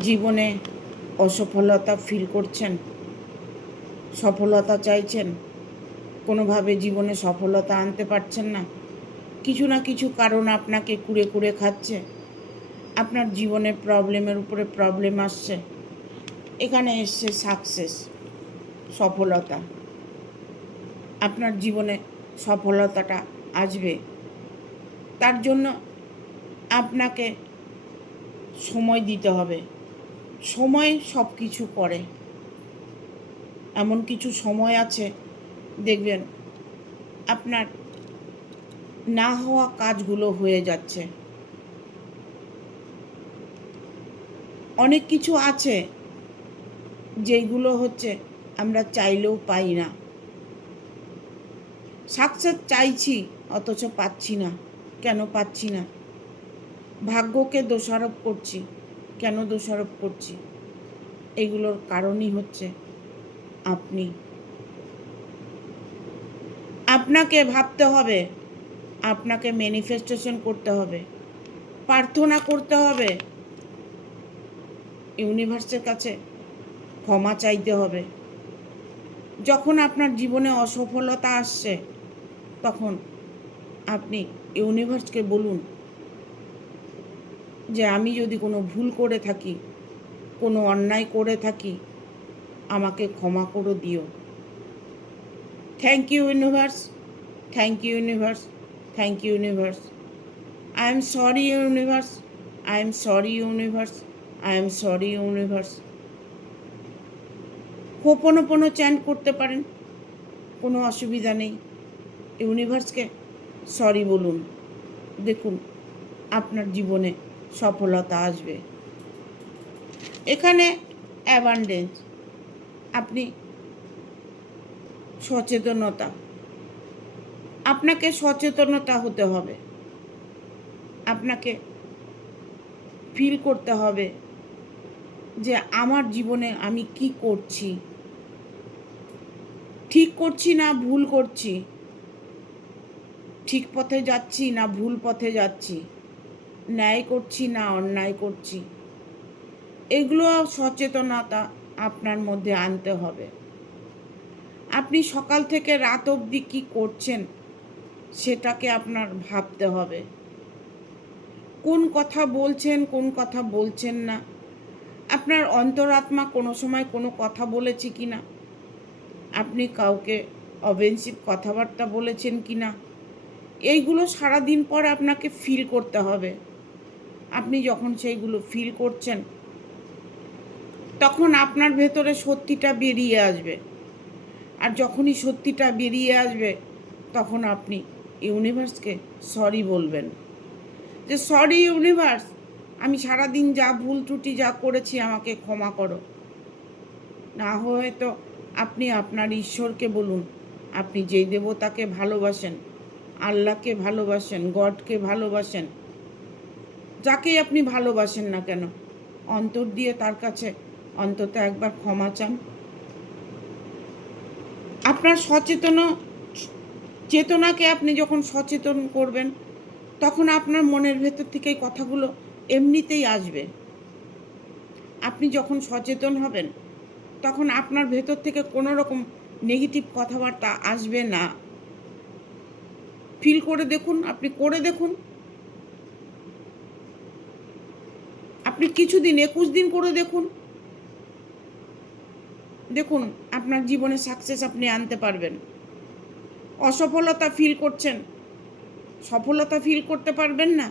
জীবনে অসফলতা ফিল করছেন, সফলতা চাইছেন, কোনোভাবে জীবনে সফলতা আনতে পারছেন না, কিছু না কিছু কারণ আপনাকে কুরে কুরে খাচ্ছে, আপনার জীবনে প্রবলেমের উপরে প্রবলেম আসছে, এখানে এসছে সাকসেস, সফলতা। আপনার জীবনে সফলতাটা আসবে, তার জন্য আপনাকে সময় দিতে হবে। সময় সব কিছু করে। এমন কিছু সময় আছে দেখবেন আপনার না হওয়া কাজগুলো হয়ে যাচ্ছে। অনেক কিছু আছে যেইগুলো হচ্ছে আমরা চাইলেও পাই না। সাকসেস চাইছি অথচ পাচ্ছি না। কেন পাচ্ছি না? ভাগ্যকে দোষারোপ করছি। কেন দোষারোপ করছি? এগুলোর কারণই হচ্ছে আপনি। আপনাকে ভাবতে হবে, আপনাকে ম্যানিফেস্টেশন করতে হবে, প্রার্থনা করতে হবে, ইউনিভার্সের কাছে ক্ষমা চাইতে হবে। যখন আপনার জীবনে অসফলতা আসছে তখন আপনি ইউনিভার্সকে বলুন যে আমি যদি কোনো ভুল করে থাকি, কোনো অন্যায় করে থাকি, আমাকে ক্ষমা করে দিও। Thank you universe, thank you universe, thank you universe. I am sorry universe, I am sorry universe, I am sorry universe. Ho'oponopono chant করতে পারেন, কোনো অসুবিধা নেই। ইউনিভার্সকে সরি বলুন, দেখুন আপনার জীবনে সফলতা আসবে। এখানে অ্যাবান্ডেন্স, আপনি সচেতনতা, আপনাকে সচেতনতা হতে হবে। আপনাকে ফিল করতে হবে যে আমার জীবনে আমি কি করছি, ঠিক করছি না ভুল করছি, ঠিক পথে যাচ্ছি না ভুল পথে যাচ্ছি, ন্যায় করছি না অন্যায় করছি। এগুলো সচেতনতা আপনার মধ্যে আনতে হবে। আপনি সকাল থেকে রাত অবধি কী করছেন সেটাকে আপনার ভাবতে হবে। কোন কথা বলছেন, কোন কথা বলছেন না, আপনার অন্তরাত্মা কোনো সময় কোনো কথা বলেছে কি না, আপনি কাউকে অফেন্সিভ কথাবার্তা বলেছেন কি না, এইগুলো সারাদিন পর আপনাকে ফিল করতে হবে। আপনি যখন সেইগুলো ফিল করছেন তখন আপনার ভেতরে সত্যিটা বেরিয়ে আসবে। আর যখনই সত্যিটা বেরিয়ে আসবে তখন আপনি ইউনিভার্সকে সরি বলবেন যে সরি ইউনিভার্স, আমি সারাদিন যা ভুল ত্রুটি যা করেছি আমাকে ক্ষমা করো। না হয়তো আপনি আপনার ঈশ্বরকে বলুন, আপনি যেই দেবতাকে ভালোবাসেন, আল্লাহকে ভালোবাসেন, গডকে ভালোবাসেন, যাকেই আপনি ভালোবাসেন না কেন, অন্তর দিয়ে তার কাছে অন্তত একবার ক্ষমা চান। আপনার চেতনাকে আপনি যখন সচেতন করবেন তখন আপনার মনের ভেতর থেকে এই কথাগুলো এমনিতেই আসবে। আপনি যখন সচেতন হবেন তখন আপনার ভেতর থেকে কোনো রকম নেগেটিভ কথাবার্তা আসবে না। ফিল করে দেখুন, আপনি করে দেখুন, আপনি কিছুদিন 21 দিন করে দেখুন, দেখুন আপনার জীবনে সাকসেস আপনি আনতে পারবেন। অসফলতা ফিল করছেন, সফলতা ফিল করতে পারবেন না।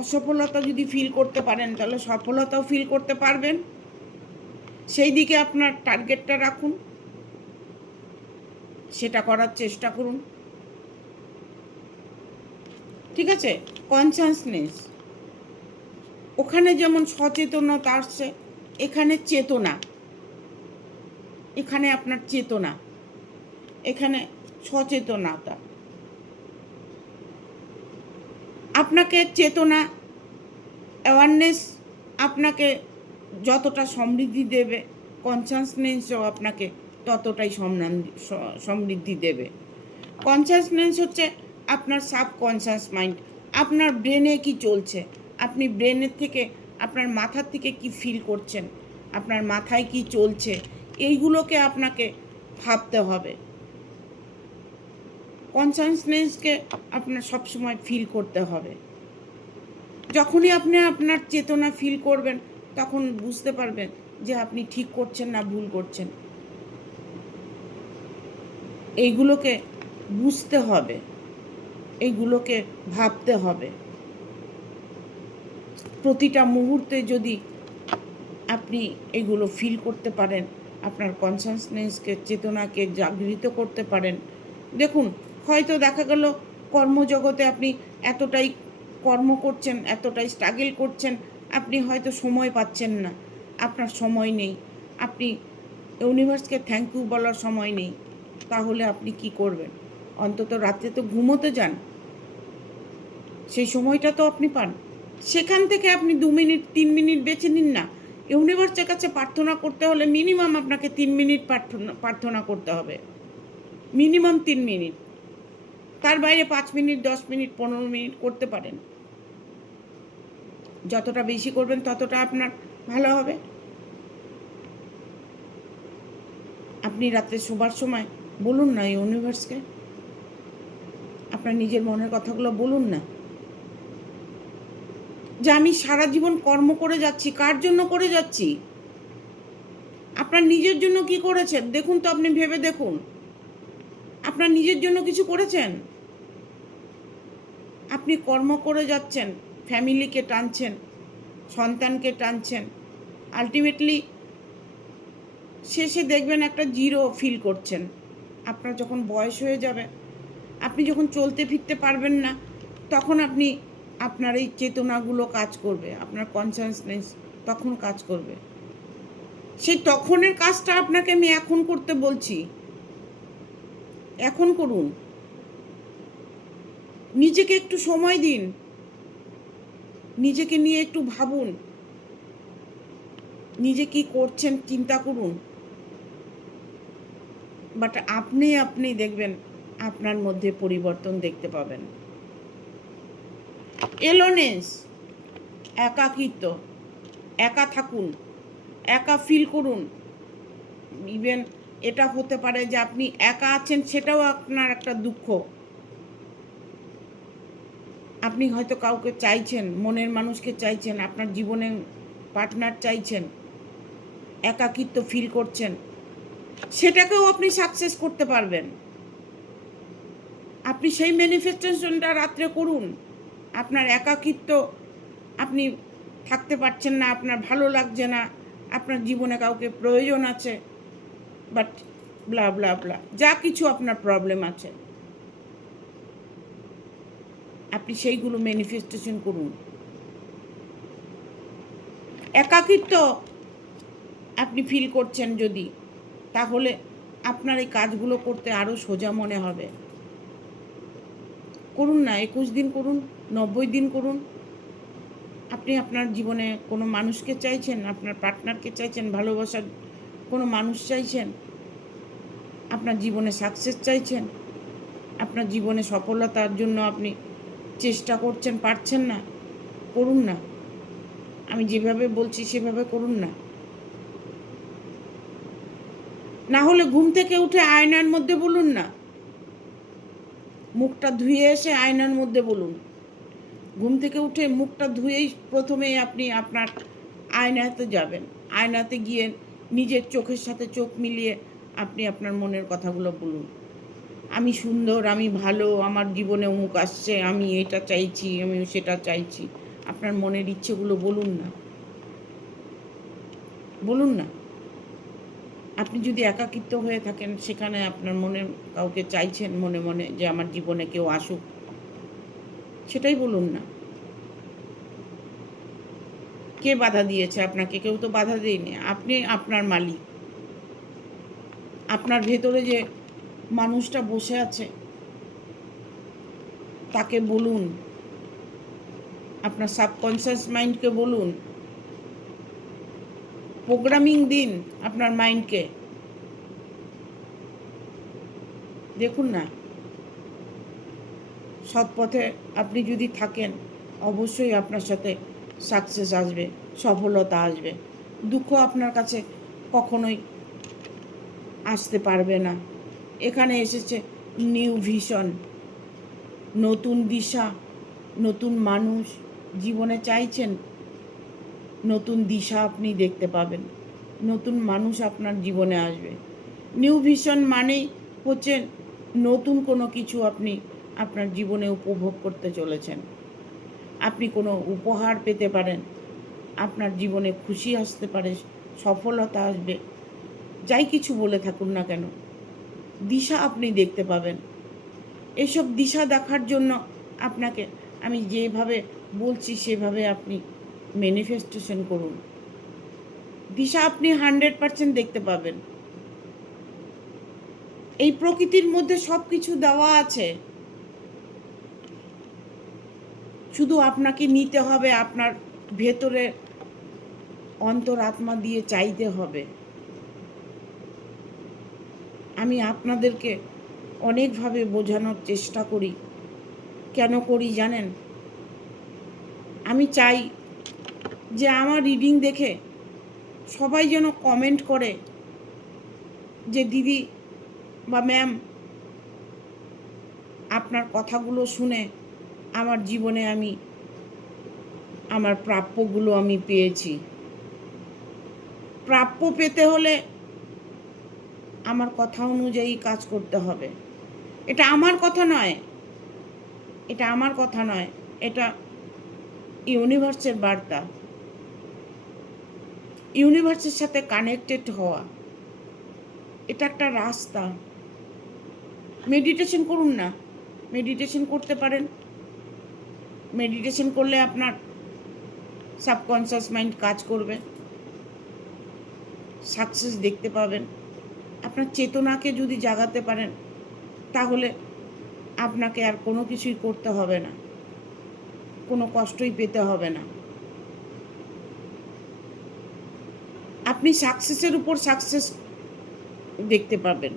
অসফলতা যদি ফিল করতে পারেন তাহলে সফলতাও ফিল করতে পারবেন। সেই দিকে আপনার টার্গেটটা রাখুন, সেটা করার চেষ্টা করুন। ঠিক আছে? কনসাসনেস, ওখানে যেমন সচেতনতা আসছে, এখানে চেতনা, এখানে আপনার চেতনা, এখানে সচেতনতা। আপনাকে চেতনা, অ্যাওয়ারনেস আপনাকে যতটা সমৃদ্ধি দেবে, কনসাসনেসও আপনাকে ততটাই সমৃদ্ধি দেবে। কনসাসনেস হচ্ছে আপনার সাবকনসাস মাইন্ড, আপনার ব্রেনে কি চলছে, আপনি ব্রেনের থেকে আপনার মাথার থেকে কি ফিল করছেন, আপনার মাথায় কি চলছে, এইগুলোকে আপনাকে ভাবতে হবে। কনসাসনেসকে আপনার সবসময় ফিল করতে হবে। যখনই আপনি আপনার চেতনা ফিল করবেন, তখন বুঝতে পারবেন যে আপনি ঠিক করছেন না ভুল করছেন। এইগুলোকে বুঝতে হবে, এইগুলোকে ভাবতে হবে। প্রতিটা মুহূর্তে যদি আপনি এগুলো ফিল করতে পারেন, আপনার কনসাসনেসকে, চেতনাকে জাগৃত করতে পারেন, দেখুন হয়তো দেখা গেল কর্মজগতে আপনি এতটাই কর্ম করছেন, এতটাই স্ট্রাগল করছেন, আপনি হয়তো সময় পাচ্ছেন না, আপনার সময় নেই, আপনি ইউনিভার্সকে থ্যাংক ইউ বলার সময় নেই, তাহলে আপনি কি করবেন? অন্তত রাত্রে তো ঘুমোতে যান, সেই সময়টা তো আপনি পান। সেখান থেকে আপনি 2 মিনিট 3 মিনিট বেছে নিন না। ইউনিভার্সের কাছে প্রার্থনা করতে হলে মিনিমাম আপনাকে 3 মিনিট প্রার্থনা করতে হবে, মিনিমাম 3 মিনিট। তার বাইরে 5 মিনিট, 10 মিনিট, 15 মিনিট করতে পারেন। যতটা বেশি করবেন ততটা আপনার ভালো হবে। আপনি রাত্রে শোবার সময় বলুন না ইউনিভার্সকে, আপনার নিজের মনের কথাগুলো বলুন না, যে আমি সারা জীবন কর্ম করে যাচ্ছি, কার জন্য করে যাচ্ছি? আপনার নিজের জন্য কি করেছেন দেখুন তো, আপনি ভেবে দেখুন, আপনার নিজের জন্য কিছু করেছেন? আপনি কর্ম করে যাচ্ছেন, ফ্যামিলিকে টানছেন, সন্তানকে টানছেন, আলটিমেটলি শেষে দেখবেন একটা জিরো ফিল করছেন। আপনার যখন বয়স হয়ে যাবে, আপনি যখন চলতে ফিরতে পারবেন না, তখন আপনি আপনার এই চেতনাগুলো কাজ করবে, আপনার কনসাসনেস তখন কাজ করবে। সেই তখনের কাজটা আপনাকে আমি এখন করতে বলছি, এখন করুন। নিজেকে একটু সময় দিন, নিজেকে নিয়ে একটু ভাবুন, নিজে কি করছেন চিন্তা করুন। বাট আপনি দেখবেন আপনার মধ্যে পরিবর্তন দেখতে পাবেন। এলোনেস, একাকিত্ব, একা থাকুন, একা ফিল করুন। ইভেন এটা হতে পারে যে আপনি একা আছেন, সেটাও আপনার একটা দুঃখ। আপনি হয়তো কাউকে চাইছেন, মনের মানুষকে চাইছেন, আপনার জীবনে পার্টনার চাইছেন, একাকিত্ব ফিল করছেন, সেটাকেও আপনি সাকসেস করতে পারবেন। আপনি সেই ম্যানিফেস্টেশনটা রাত্রে করুন। আপনার একাকিত্ব, আপনি থাকতে পারছেন না, আপনার ভালো লাগছে না, আপনার জীবনে কাউকে প্রয়োজন আছে, বাট ব্লা ব্লা ব্লা, যা কিছু আপনার প্রবলেম আছে, আপনি সেইগুলো ম্যানিফেস্টেশন করুন। একাকিত্ব আপনি ফিল করছেন যদি, তাহলে আপনার এই কাজগুলো করতে আরও সোজা মনে হবে। করুন না, 21 দিন করুন, 90 দিন করুন। আপনি আপনার জীবনে কোনো মানুষকে চাইছেন, আপনার পার্টনারকে চাইছেন, ভালোবাসার কোনো মানুষ চাইছেন, আপনার জীবনে সাকসেস চাইছেন, আপনার জীবনে সফলতার জন্য আপনি চেষ্টা করছেন, পারছেন না, করুন না। আমি যেভাবে বলছি সেভাবে করুন না। না হলে ঘুম থেকে উঠে আয়নার মধ্যে বলুন না, মুখটা ধুয়ে এসে আয়নার মধ্যে বলুন। ঘুম থেকে উঠে মুখটা ধুয়েই প্রথমেই আপনি আপনার আয়নাতে যাবেন, আয়নাতে গিয়ে নিজের চোখের সাথে চোখ মিলিয়ে আপনি আপনার মনের কথাগুলো বলুন। আমি সুন্দর, আমি ভালো, আমার জীবনে অমুক আসছে, আমি এটা চাইছি, আমি সেটা চাইছি। আপনার মনের ইচ্ছেগুলো বলুন না, বলুন না। আপনি যদি একাকিত্ব হয়ে থাকেন, সেখানে আপনার মনে কাউকে চাইছেন মনে মনে যে আমার জীবনে কেউ আসুক, সেটাই বলুন না। কে বাধা দিয়েছে আপনাকে? কেউ তো বাধা দেয়নি, আপনি আপনার মালিক। আপনার ভেতরে যে মানুষটা বসে আছে, তাকে বলুন, আপনার সাবকনসিয়াস মাইন্ডকে বলুন, প্রোগ্রামিং দিন আপনার মাইন্ডকে। দেখুন না, সৎ পথে আপনি যদি থাকেন, অবশ্যই আপনার সাথে সাকসেস আসবে, সফলতা আসবে। দুঃখ আপনার কাছে কখনোই আসতে পারবে না। এখানে এসেছে নিউ ভিশন, নতুন দিশা, নতুন মানুষ। জীবনে চাইছেন নতুন দিশা আপনি দেখতে পাবেন, নতুন মানুষ আপনার জীবনে আসবে। নিউ ভিশন মানেই হচ্ছে নতুন কোনো কিছু আপনি আপনার জীবনে উপভোগ করতে চলেছেন। আপনি কোনো উপহার পেতে পারেন, আপনার জীবনে খুশি আসতে পারে, সফলতা আসবে। যাই কিছু বলে থাকুন না কেন, দিশা আপনি দেখতে পাবেন। এসব দিশা দেখার জন্য আপনাকে আমি যেভাবে বলছি সেভাবে আপনি ম্যানিফেস্টেশন করুন। দিশা আপনি 100% দেখতে পাবেন। এই প্রকৃতির মধ্যে সব কিছু দেওয়া আছে, শুধু আপনাকে নিতে হবে, আপনার ভেতরে অন্তরাত্মা দিয়ে চাইতে হবে। আমি আপনাদেরকে অনেকভাবে বোঝানোর চেষ্টা করি। কেন করি জানেন? আমি চাই যে আমার রিডিং দেখে সবাই যেন কমেন্ট করে যে দিদি বা ম্যাম, আপনার কথাগুলো শুনে আমার জীবনে আমি আমার প্রাপ্যগুলো আমি পেয়েছি। প্রাপ্য পেতে হলে আমার কথা অনুযায়ী কাজ করতে হবে। এটা আমার কথা নয়, এটা আমার কথা নয়, এটা ইউনিভার্সের বার্তা। ইউনিভার্সের সাথে কানেক্টেড হওয়া, এটা একটা রাস্তা। মেডিটেশন করুন না, মেডিটেশন করতে পারেন। মেডিটেশন করলে আপনার সাবকনসিয়াস মাইন্ড কাজ করবে, সাকসেস দেখতে পাবেন। আপনার চেতনাকে যদি জাগাতে পারেন তাহলে আপনাকে আর কোনো কিছুই করতে হবে না, কোনো কষ্টই পেতে হবে না। আপনি সাকসেসের উপর সাকসেস দেখতে পাবেন,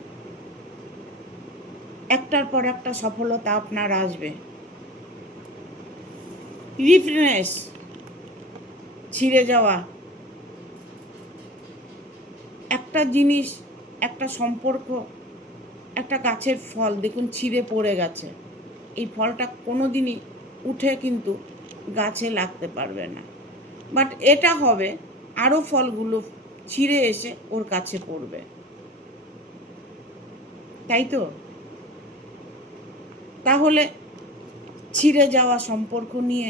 একটার পর একটা সফলতা আপনার আসবে। রিফ্রেশ, ছিঁড়ে যাওয়া একটা জিনিস, একটা সম্পর্ক, একটা গাছের ফল দেখুন ছিঁড়ে পড়ে গেছে, এই ফলটা কোনো দিনই উঠে কিন্তু গাছে লাগতে পারবে না, বাট এটা হবে আরও ফলগুলো ছিঁড়ে এসে ওর কাছে পড়বে, তাই তো? তাহলে ছিঁড়ে যাওয়া সম্পর্ক নিয়ে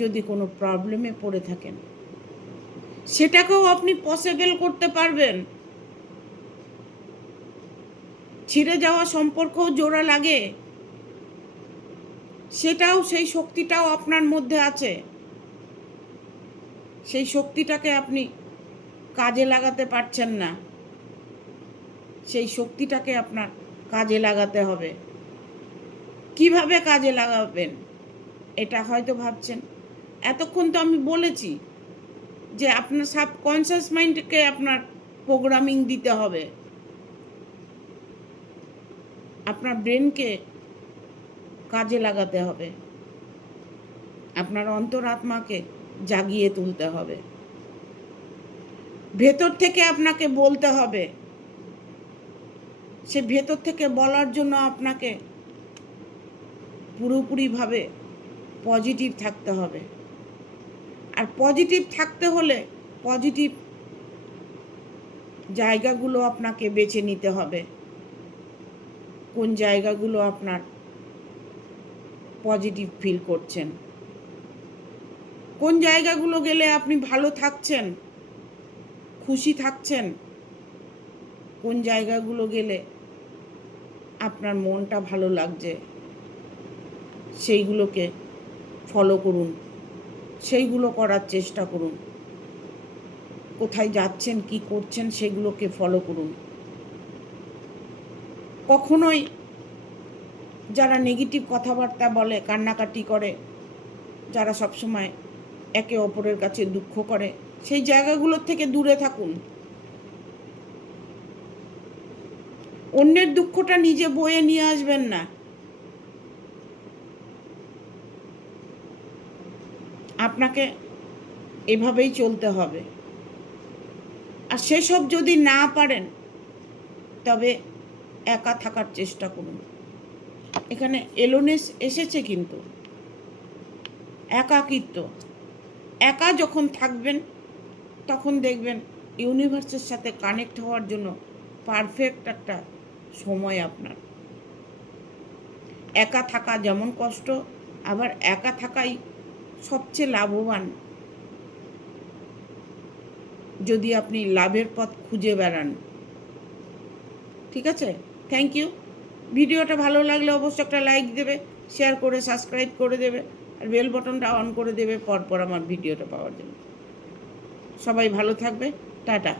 যদি কোনো প্রবলেমে পড়ে থাকেন, সেটাকেও আপনি পসিবল করতে পারবেন। ছিঁড়ে যাওয়া সম্পর্কও জোড়া লাগে, সেটাও, সেই শক্তিটাও আপনার মধ্যে আছে। সেই শক্তিটাকে আপনি কাজে লাগাতে পারছেন না, সেই শক্তিটাকে আপনার কাজে লাগাতে হবে। কিভাবে কাজে লাগাবেন এটা হয়তো ভাবছেন। এতক্ষণ তো আমি বলেছি যে আপনার সাবকনসিয়াস মাইন্ডকে আপনার প্রোগ্রামিং দিতে হবে, আপনার ব্রেনকে কাজে লাগাতে হবে, আপনার অন্তরাত্মাকে জাগিয়ে তুলতে হবে, ভেতর থেকে আপনাকে বলতে হবে। সে ভেতর থেকে বলার জন্য আপনাকে পুরোপুরিভাবে পজিটিভ থাকতে হবে। আর পজিটিভ থাকতে হলে পজিটিভ জায়গাগুলো আপনাকে বেছে নিতে হবে, কোন জায়গাগুলো আপনার পজিটিভ ফিল করছেন, কোন জায়গাগুলো গেলে আপনি ভালো থাকছেন, খুশি থাকছেন, কোন জায়গাগুলো গেলে আপনার মনটা ভালো লাগছে, সেইগুলোকে ফলো করুন, সেইগুলো করার চেষ্টা করুন। কোথায় যাচ্ছেন, কি করছেন, সেগুলোকে ফলো করুন। কখনোই যারা নেগেটিভ কথাবার্তা বলে, কান্নাকাটি করে, যারা সবসময় একে অপরের কাছে দুঃখ করে, সেই জায়গাগুলোর থেকে দূরে থাকুন। অন্যের দুঃখটা নিজে বয়ে নিয়ে আসবেন না। আপনাকে এভাবেই চলতে হবে। আর সেসব যদি না পারেন তবে একা থাকার চেষ্টা করুন। এখানে এলোনেস এসেছে, কিন্তু একাকিত্ব। একা যখন থাকবেন তখন দেখবেন ইউনিভার্সের সাথে কানেক্ট হওয়ার জন্য পারফেক্ট একটা সময় আপনার। একা থাকা যেমন কষ্ট, আবার একা থাকাই সবচেয়ে লাভবান, যদি আপনি লাভের পথ খুঁজে বেড়ান। ঠিক আছে, থ্যাংক ইউ। ভিডিওটা ভালো লাগলে অবশ্যই একটা লাইক দেবে, শেয়ার করে সাবস্ক্রাইব করে দেবে, আর বেল বটনটা অন করে দেবে পরপর আমার ভিডিওটা পাওয়ার জন্য। সবাই ভালো থাকবে, টাটা।